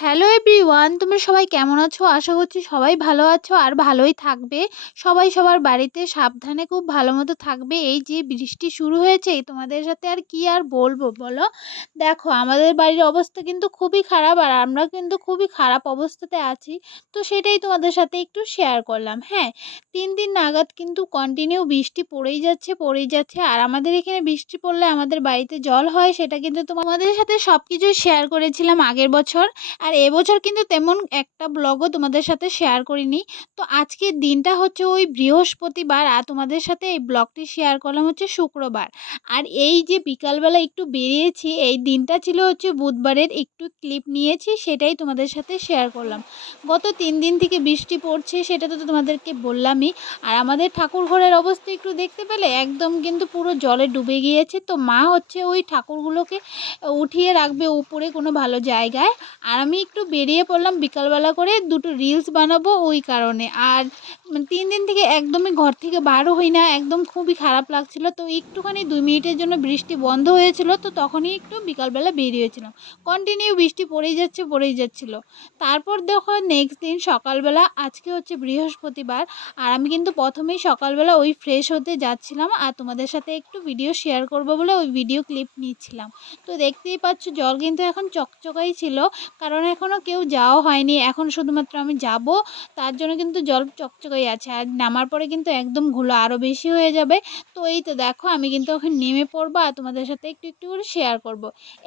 Hello everyone, তোমরা সবাই কেমন আছো? আশা করছি সবাই ভালো আছো আর ভালোই থাকবে। সবাই সবার বাড়িতে সাবধানে খুব ভালো মতো থাকবে। এই যে বৃষ্টি শুরু হয়েছে, তোমাদের সাথে আর কি আর বলবো বলো? দেখো, আমাদের বাড়ির অবস্থা কিন্তু খুবই খারাপ আর আমরা কিন্তু খুবই খারাপ অবস্থাতে আছি। তো সেটাই তোমাদের সাথে একটু শেয়ার করলাম। হ্যাঁ, ৩ দিন নাগাদ কিন্তু কন্টিনিউ বৃষ্টি পড়েই যাচ্ছে আর আমাদের এখানে বৃষ্টি পড়লে আমাদের বাড়িতে জল হয়, সেটা কিন্তু তোমাদের সাথে সবকিছুই শেয়ার করেছিলাম আগের বছর। আর এবছর কিন্তু তেমন একটা ব্লগও তোমাদের সাথে শেয়ার করিনি। তো আজকের দিনটা হচ্ছে ওই বৃহস্পতিবার আর তোমাদের সাথে এই ব্লগটি শেয়ার করলাম হচ্ছে শুক্রবার। আর এই যে বিকালবেলা একটু বেরিয়েছি, এই দিনটা ছিল হচ্ছে বুধবারের, একটু ক্লিপ নিয়েছি, সেটাই তোমাদের সাথে শেয়ার করলাম। গত ৩ দিন থেকে বৃষ্টি পড়ছে, সেটা তো তোমাদেরকে বললামই। আর আমাদের ঠাকুর ঘরের অবস্থা একটু দেখতে পেলে, একদম কিন্তু পুরো জলে ডুবে গিয়েছে। তো মা হচ্ছে ওই ঠাকুরগুলোকে উঠিয়ে রাখবে উপরে কোনো ভালো জায়গায়। আর আমি একটু বেরিয়ে পড়লাম বিকালবেলা করে, দুটো রিলস বানাবো ওই কারণে। আর ৩ দিন থেকে একদমই ঘর থেকে বারও হই না, একদম খুবই খারাপ লাগছিল। তো একটুখানি ২ মিনিটের জন্য বৃষ্টি বন্ধ হয়েছিল, তো তখনই একটু বিকালবেলা বেরিয়েছিলাম। কন্টিনিউ বৃষ্টি পড়েই যাচ্ছিল। তারপর দেখো নেক্সট দিন সকালবেলা, আজকে হচ্ছে বৃহস্পতিবার, আর আমি কিন্তু প্রথমেই সকালবেলা ওই ফ্রেশ হতে যাচ্ছিলাম আর তোমাদের সাথে একটু ভিডিও শেয়ার করব বলে ওই ভিডিও ক্লিপ নিচ্ছিলাম। তো দেখতেই পাচ্ছ জল কিন্তু এখন চকচকাই ছিল, কারণ এখনও কেউ যাওয়া হয়নি, এখন শুধুমাত্র আমি যাব, তার জন্য কিন্তু জল চকচকেই আছে। আর নামার পরে কিন্তু একদম ঘোলা আরও বেশি হয়ে যাবে। তো এই তো দেখো, আমি কিন্তু ওখানে নেমে পড়বো আর তোমাদের সাথে একটু একটু করে শেয়ার করব।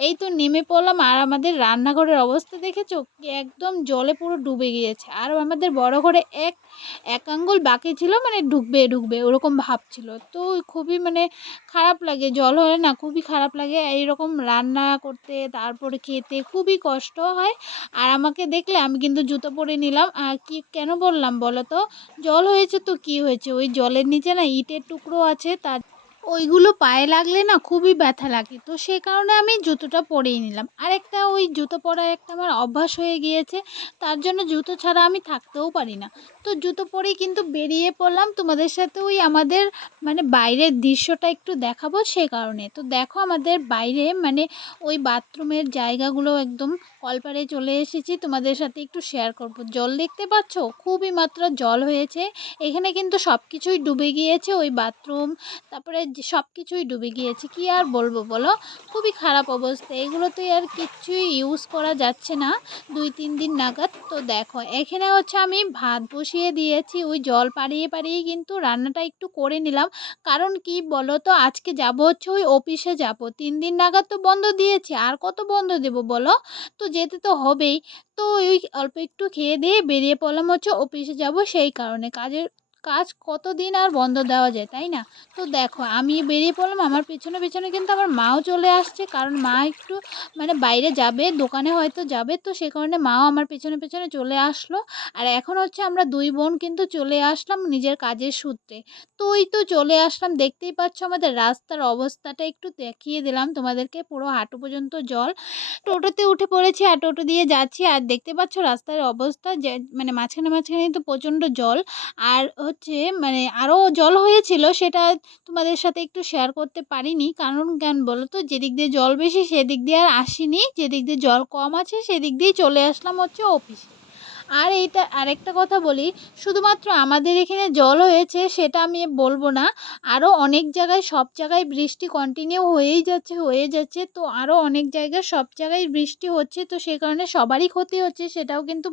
এই তো নেমে পড়লাম আর আমাদের রান্নাঘরের অবস্থা দেখেছো, একদম জলে পুরো ডুবে গিয়েছে। আর আমাদের বড় ঘরে এক এক আঙ্গুল বাকি ছিল, মানে ঢুকবে ঢুকবে ওরকম ভাব ছিল। তো খুবই মানে খারাপ লাগে, জল হলে না খুবই খারাপ লাগে, এইরকম রান্না করতে তারপরে খেতে খুবই কষ্ট হয়। আর আমাকে দেখলে আমি কিন্তু জুতো পরে নিলাম। আর কি কেন বললাম বলো তো? জল হয়েছে তো কি হয়েছে, ওই জলের নিচে না ইটের টুকরো আছে, তার ওইগুলো পায়ে লাগলে না খুবই ব্যথা লাগে। তো সে কারণে আমি জুতোটা পরেই নিলাম। আর একটা ওই জুতো পরার একটা আমার অভ্যাস হয়ে গিয়েছে, তার জন্য জুতো ছাড়া আমি থাকতেও পারি না। তো জুতো পরেই কিন্তু বেরিয়ে পড়লাম তোমাদের সাথে ওই আমাদের মানে বাইরের দৃশ্যটা একটু দেখাবো সে কারণে। তো দেখো আমাদের বাইরে মানে ওই বাথরুমের জায়গাগুলো একদম কলপারে চলে এসেছি, তোমাদের সাথে একটু শেয়ার করব। জল দেখতে পাচ্ছ, খুবই মাত্রা জল হয়েছে এখানে, কিন্তু সব কিছুই ডুবে গিয়েছে, ওই বাথরুম তারপরে যে সব কিছুই ডুবে গিয়েছে। কি আর বলবো বলো, খুবই খারাপ অবস্থা, এগুলোতে আর কিচ্ছুই ইউজ করা যাচ্ছে না ২-৩ দিন নাগাদ। তো দেখো এখানে হচ্ছে আমি ভাত বসিয়ে দিয়েছি, ওই জল পাড়িয়ে কিন্তু রান্নাটা একটু করে নিলাম। কারণ কি বলো তো, আজকে যাব হচ্ছে ওই অফিসে যাব, ৩ দিন নাগাদ তো বন্ধ দিয়েছে, আর কত বন্ধ দেবো বলো? তো যেতে তো হবেই। তো ওই অল্প একটু খেয়ে দিয়ে বেরিয়ে পড়লাম হচ্ছে অফিসে যাব, সেই কারণে কাজ কতদিন আর বন্ধ দেওয়া যায়, তাই না? তো দেখো আমি বেরিয়ে পড়লাম, আমার পেছনে কিন্তু আমার মাও চলে আসছে, কারণ মা একটু মানে বাইরে যাবে, দোকানে হয়তো যাবে, তো সে কারণে মাও আমার পেছনে চলে আসলো। আর এখন হচ্ছে আমরা ২ বোন কিন্তু চলে আসলাম নিজের কাজের সূত্রে। তো ওই তো চলে আসলাম, দেখতেই পাচ্ছ আমাদের রাস্তার অবস্থাটা একটু দেখিয়ে দিলাম তোমাদেরকে, পুরো হাঁটু পর্যন্ত জল। টোটোতে উঠে পড়েছি আর টোটো দিয়ে যাচ্ছি, আর দেখতে পাচ্ছ রাস্তার অবস্থা যে মানে মাঝখানে তো প্রচণ্ড জল। আর হচ্ছে মানে আরও জল হয়েছিল, সেটা তোমাদের সাথে একটু শেয়ার করতে পারিনি, কারণ কেন বলো তো, যেদিক দিয়ে জল বেশি সেদিক দিয়ে আর আসিনি, যেদিক দিয়ে জল কম আছে সেদিক দিয়েই চলে আসলাম হচ্ছে অফিসে। আর এইটা আরেকটা কথা বলি, শুধুমাত্র আমাদের এখানে জল হয়েছে সেটা আমি বলবো না, আরও অনেক জায়গায়, সব জায়গায় বৃষ্টি কন্টিনিউ হয়ে যাচ্ছে। তো আরও অনেক জায়গায় সব জায়গায় বৃষ্টি হচ্ছে, তো সে কারণে সবারই ক্ষতি হচ্ছে, সেটাও কিন্তু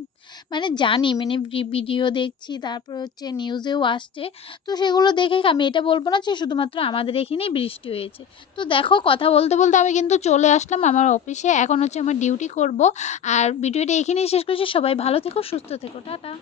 মানে জানি, মানে ভিডিও দেখছি, তারপর হচ্ছে নিউজেও আসছে। তো সেগুলো দেখে আমি এটা বলবো না যে শুধুমাত্র আমাদের এখানেই বৃষ্টি হয়েছে। তো দেখো কথা বলতে বলতে আমি কিন্তু চলে আসলাম আমার অফিসে, এখন হচ্ছে আমার ডিউটি করব। আর ভিডিওটা এখানেই শেষ করছি, সবাই ভালো থেকো, সুস্থ থেকো, টাটা।